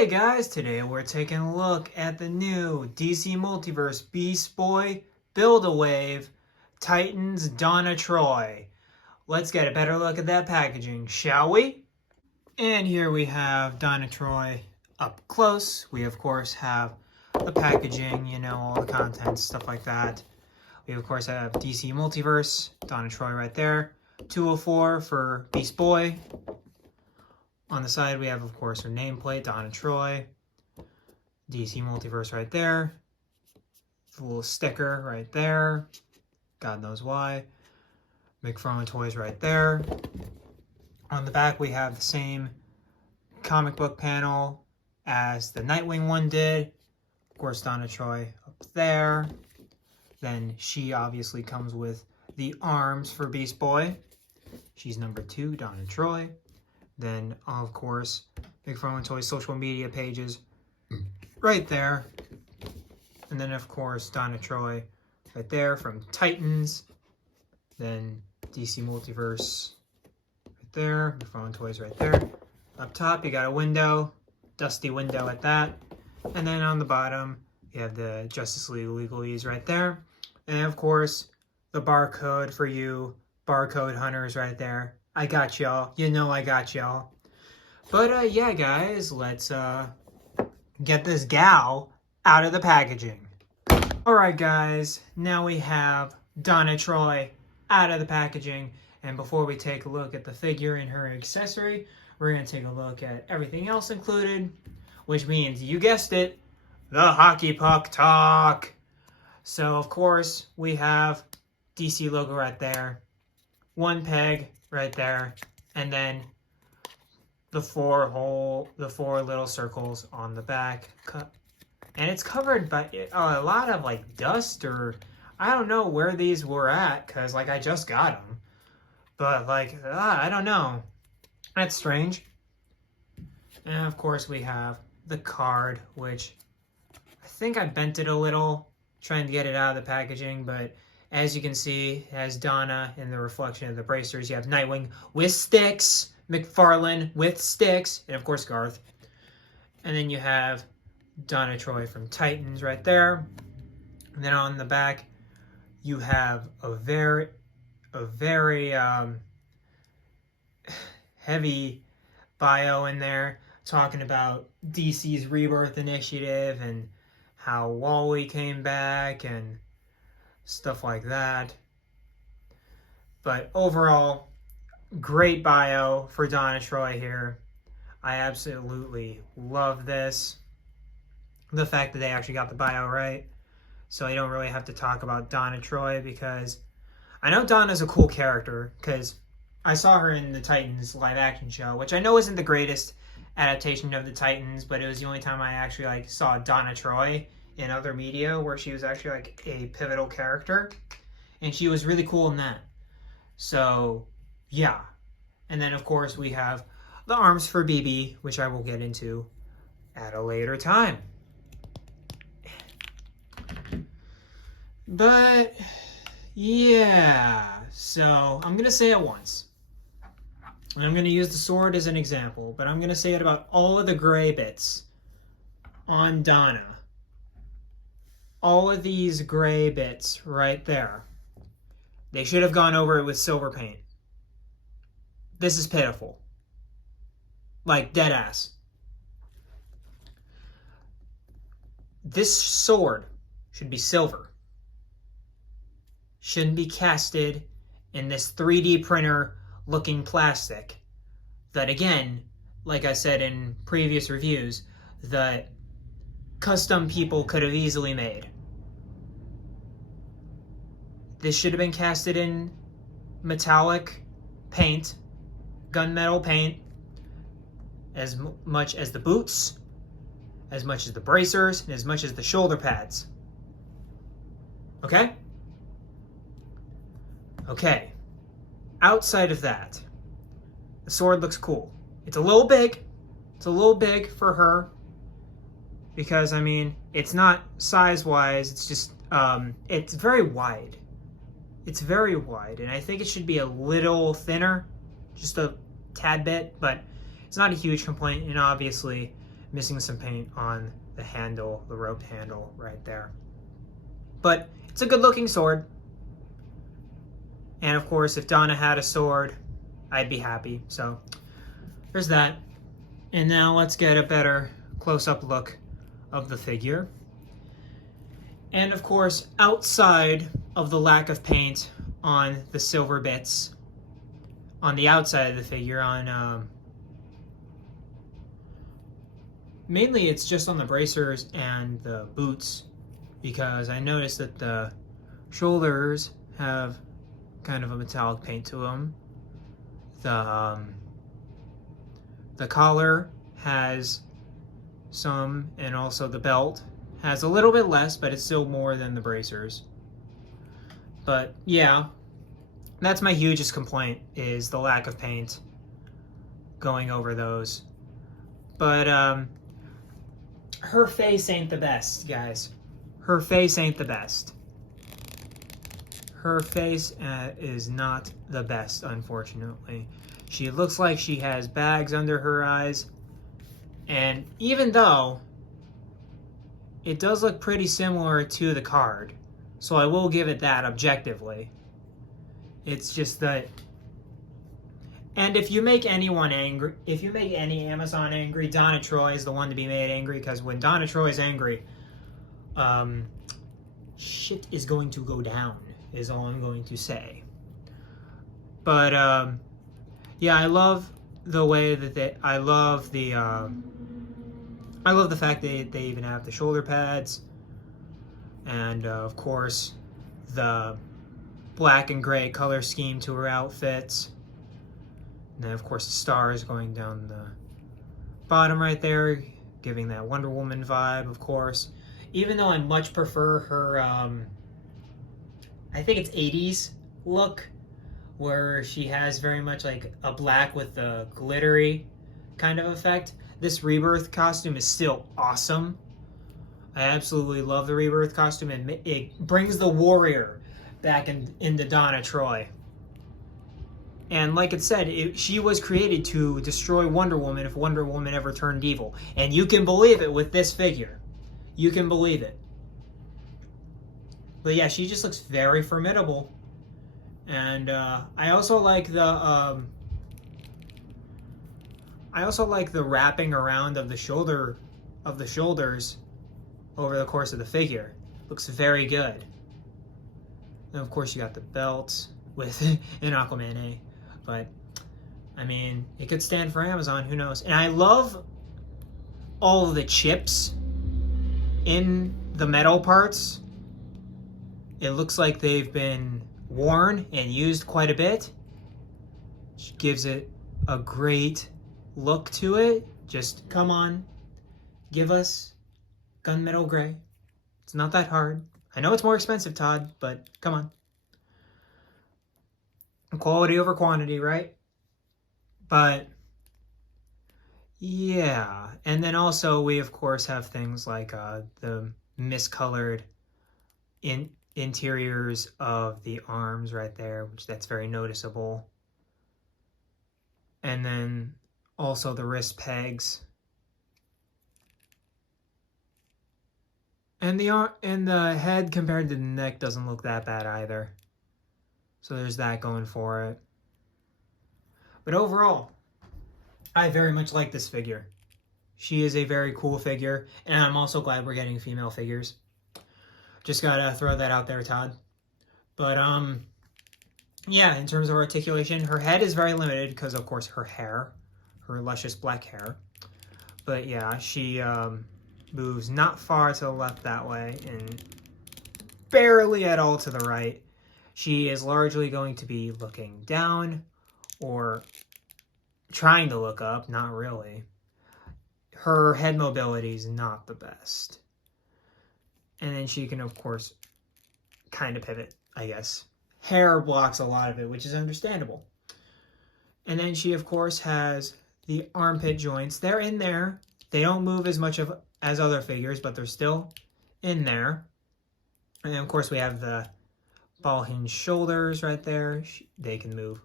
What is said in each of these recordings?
Hey guys, today we're taking a look at the new DC Multiverse Beast Boy Build-A-Wave Titans Donna Troy. Let's get a better look at that packaging, shall we? And here we have Donna Troy up close. We of course have the packaging, all the contents, stuff like that. We of course have DC Multiverse, Donna Troy right there. 204 for Beast Boy. On the side, we have, of course, her nameplate, Donna Troy. DC Multiverse right there. The little sticker right there. God knows why. McFarlane Toys right there. On the back, we have the same comic book panel as the Nightwing one did. Of course, Donna Troy up there. Then she obviously comes with the arms for Beast Boy. She's number 2, Donna Troy. Then, of course, McFarlane Toys social media pages right there. And then, of course, Donna Troy right there from Titans. Then DC Multiverse right there. McFarlane Toys right there. Up top, you got a window. Dusty window at that. And then on the bottom, you have the Justice League legalese right there. And, of course, the barcode for you barcode hunters right there. I got y'all. I got y'all. But, yeah, guys, let's get this gal out of the packaging. Alright, guys, now we have Donna Troy out of the packaging. And before we take a look at the figure and her accessory, we're going to take a look at everything else included, which means, you guessed it, the hockey puck talk. So, of course, we have DC logo right there. One peg right there, and then the four little circles on the back, and it's covered by a lot of dust, or I don't know where these were at, because I just got them, but I don't know, that's strange. And of course we have the card, which I think I bent it a little trying to get it out of the packaging, but as you can see, it has Donna in the reflection of the bracers. You have Nightwing with sticks, McFarlane with sticks, and of course Garth. And then you have Donna Troy from Titans right there. And then on the back, you have a very heavy bio in there talking about DC's Rebirth Initiative and how Wally came back and stuff like that. But overall, great bio for Donna Troy here. I absolutely love this. The fact that they actually got the bio right. So I don't really have to talk about Donna Troy, because I know Donna's a cool character, because I saw her in the Titans live action show, which I know isn't the greatest adaptation of the Titans, but it was the only time I actually saw Donna Troy in other media where she was actually a pivotal character, and she was really cool in that. So yeah. And then of course we have the arms for BB, which I will get into at a later time. But yeah, so I'm gonna say it once, and I'm gonna use the sword as an example, but I'm gonna say it about all of the gray bits on Donna. All of these gray bits right there, they should have gone over it with silver paint. This is pitiful. Dead ass. This sword should be silver. Shouldn't be casted in this 3D printer looking plastic that, again, like I said in previous reviews, that custom people could have easily made. This should have been casted in metallic paint, gunmetal paint, as much as the boots, as much as the bracers, and as much as the shoulder pads. Okay? Okay. Outside of that, the sword looks cool. It's a little big. It's a little big for her, because, it's not size-wise, it's just, it's very wide. It's very wide, and I think it should be a little thinner, just a tad bit, but it's not a huge complaint, and obviously missing some paint on the handle, the rope handle right there. But it's a good looking sword. And of course, if Donna had a sword, I'd be happy. So there's that. And now let's get a better close-up look of the figure. And of course, outside of the lack of paint on the silver bits, on the outside of the figure, mainly it's just on the bracers and the boots, because I noticed that the shoulders have kind of a metallic paint to them. The collar has some, and also the belt has a little bit less, but it's still more than the bracers. But yeah, that's my hugest complaint, is the lack of paint going over those. But her face ain't the best, guys. Her face ain't the best. Her face is not the best, unfortunately. She looks like she has bags under her eyes. And even though it does look pretty similar to the card, so I will give it that objectively. It's just that, and if you make anyone angry, if you make any Amazon angry, Donna Troy is the one to be made angry, because when Donna Troy is angry, shit is going to go down, is all I'm going to say. But yeah, I love the way that I love the fact that they even have the shoulder pads, and of course the black and gray color scheme to her outfits. And then of course the stars going down the bottom right there, giving that Wonder Woman vibe, of course. Even though I much prefer her, I think it's 80s look, where she has very much like a black with a glittery kind of effect. This Rebirth costume is still awesome. I absolutely love the Rebirth costume, and it brings the warrior back into Donna Troy. And like it said, she was created to destroy Wonder Woman if Wonder Woman ever turned evil. And you can believe it with this figure. You can believe it. But yeah, she just looks very formidable. And I also like the wrapping around of the shoulders over the course of the figure. Looks very good. And of course you got the belt with an Aquaman, but I mean, it could stand for Amazon, who knows. And I love all of the chips in the metal parts. It looks like they've been worn and used quite a bit, which gives it a great look to it. Just come on, give us gunmetal gray. It's not that hard. I know it's more expensive, Todd, but come on. Quality over quantity, right? But yeah, and then also we of course have things like the miscolored interiors of the arms right there, which that's very noticeable. And then also the wrist pegs. And the head compared to the neck doesn't look that bad either. So there's that going for it. But overall, I very much like this figure. She is a very cool figure, and I'm also glad we're getting female figures. Just gotta throw that out there, Todd. But yeah, in terms of articulation, her head is very limited because, of course, her hair, her luscious black hair. But yeah, she moves not far to the left that way and barely at all to the right. She is largely going to be looking down or trying to look up, not really. Her head mobility is not the best. And then she can, of course, kind of pivot, I guess. Hair blocks a lot of it, which is understandable. And then she, of course, has the armpit joints. They're in there. They don't move as much as other figures, but they're still in there. And then, of course, we have the ball hinge shoulders right there. They can move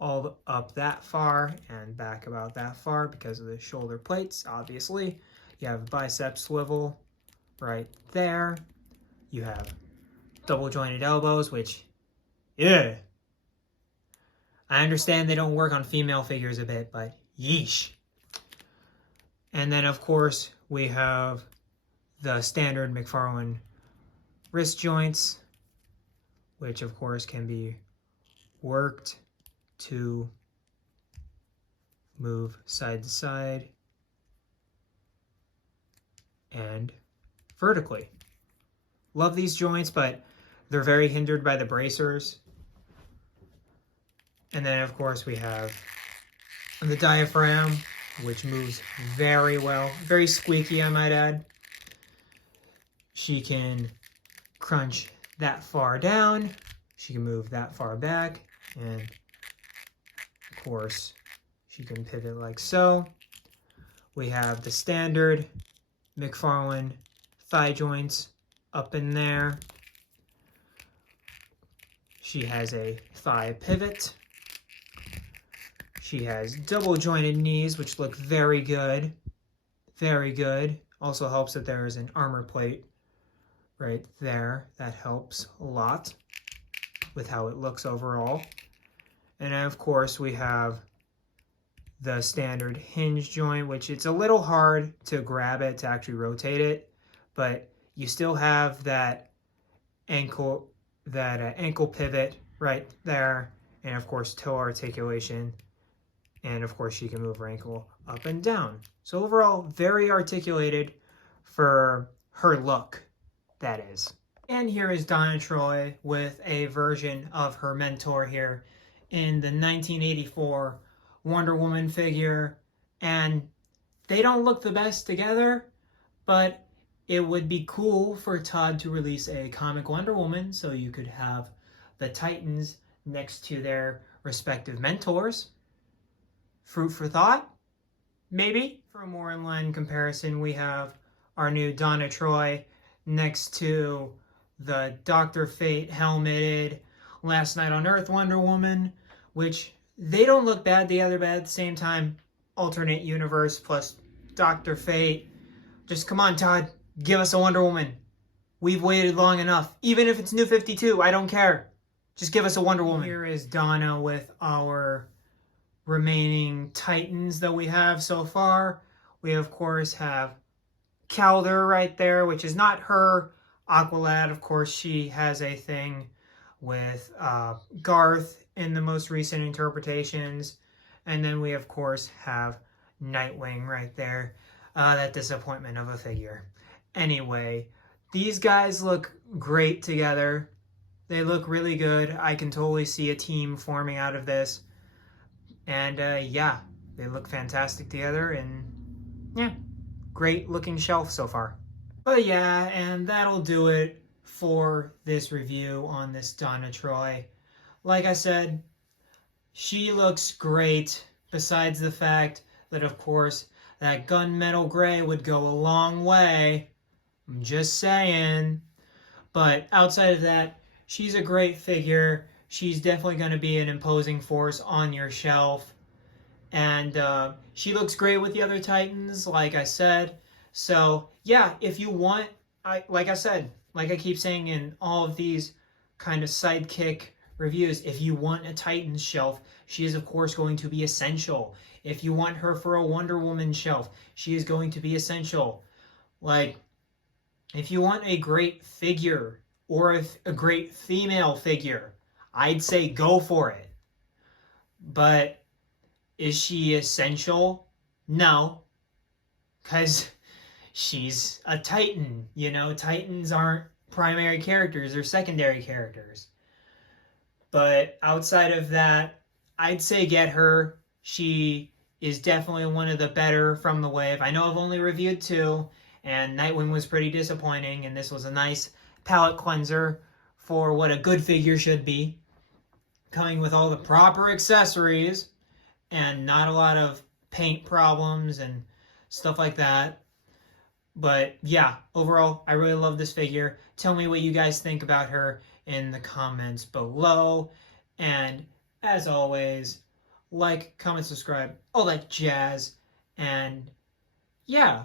all up that far and back about that far because of the shoulder plates, obviously. You have a bicep swivel right there. You have double jointed elbows, which, yeah. I understand they don't work on female figures a bit, but yeesh. And then, of course, we have the standard McFarlane wrist joints, which, of course, can be worked to move side to side and vertically. Love these joints, but they're very hindered by the bracers. And then, of course, we have the diaphragm, which moves very well. Very squeaky, I might add. She can crunch that far down. She can move that far back. And, of course, she can pivot like so. We have the standard McFarlane thigh joints up in there. She has a thigh pivot. She has double jointed knees, which look very good. Very good. Also helps that there is an armor plate right there. That helps a lot with how it looks overall. And then, of course, we have the standard hinge joint, which it's a little hard to grab it, to actually rotate it, but you still have that ankle pivot right there, and of course toe articulation, and of course she can move her ankle up and down. So overall, very articulated for her look, that is. And here is Donna Troy with a version of her mentor here in the 1984 Wonder Woman figure, and they don't look the best together, but it would be cool for Todd to release a comic Wonder Woman so you could have the Titans next to their respective mentors. Fruit for thought, maybe. For a more in-line comparison, we have our new Donna Troy next to the Dr. Fate helmeted Last Night on Earth Wonder Woman, which they don't look bad together, but at the same time, alternate universe plus Dr. Fate. Just come on, Todd. Give us a Wonder Woman. We've waited long enough. Even if it's New 52, I don't care. Just give us a Wonder Woman. Here is Donna with our remaining Titans that we have so far. We, of course, have Calder right there, which is not her. Aqualad, of course, she has a thing with Garth in the most recent interpretations. And then we, of course, have Nightwing right there. That disappointment of a figure. Anyway, these guys look great together. They look really good. I can totally see a team forming out of this. And yeah, they look fantastic together. And yeah, great looking shelf so far. But yeah, and that'll do it for this review on this Donna Troy. Like I said, she looks great, besides the fact that, of course, that gunmetal gray would go a long way. I'm just saying. But outside of that, she's a great figure. She's definitely going to be an imposing force on your shelf. And she looks great with the other Titans, like I said. So, yeah, if you want, like I keep saying in all of these kind of sidekick reviews, if you want a Titans shelf, she is, of course, going to be essential. If you want her for a Wonder Woman shelf, she is going to be essential. Like, if you want a great figure or a great female figure, I'd say go for it. But is she essential? No. Because she's a Titan. You know, Titans aren't primary characters, they're secondary characters. But outside of that, I'd say get her. She is definitely one of the better from the wave. I know I've only reviewed 2, and Nightwing was pretty disappointing, and this was a nice palette cleanser for what a good figure should be. Coming with all the proper accessories, and not a lot of paint problems and stuff like that. But yeah, overall, I really love this figure. Tell me what you guys think about her in the comments below. And as always, like, comment, subscribe, all that jazz. And yeah,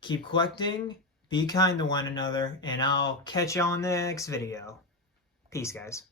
keep collecting, be kind to one another, and I'll catch y'all in the next video. Peace, guys.